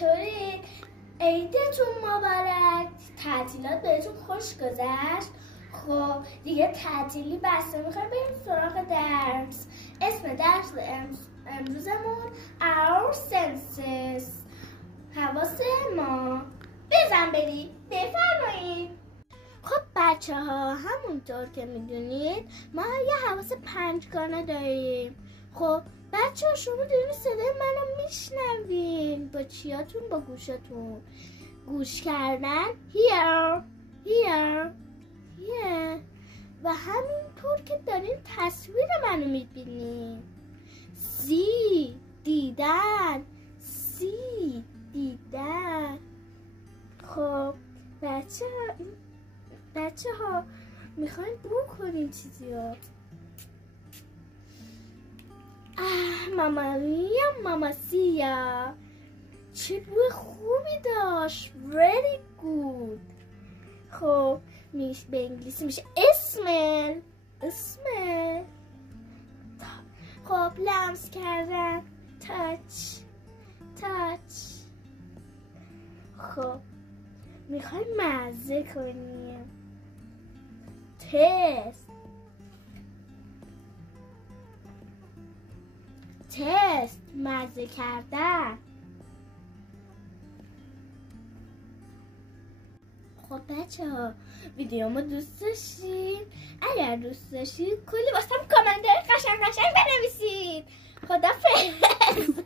چطوری؟ عیدتون مبارک. تعطیلات بهتون خوش گذشت؟ خب دیگه تعطیلی بسته، میخوایم بریم سراغ درس. اسم درس امروزمون Our Senses، حواس ما. بزن برید. بفرمایید. خب بچه ها، همونطور که میدونید ما یه حواس پنجگانه داریم. خب بچه ها، شما دارین صدای منو میشنوین با چیاتون؟ با گوشتون. گوش کردن here و همینطور که دارین تصویر منو میبینین. see دیدن. خب بچه ها میخواین بو کنین چیزی ها. ماما میا، ماما سیا، چه بوی خوبی داشت. very good. خب به انگلیسی میشه اسمل. خب لمس کردن touch. خب میخوایم مزه کنیم. تست مزه کردن. خب بچه ها، ویدیو ما دوست داشتین؟ اگر دوست داشتید کلی واسم کامنت قشنگ بنویسید. خدافظ.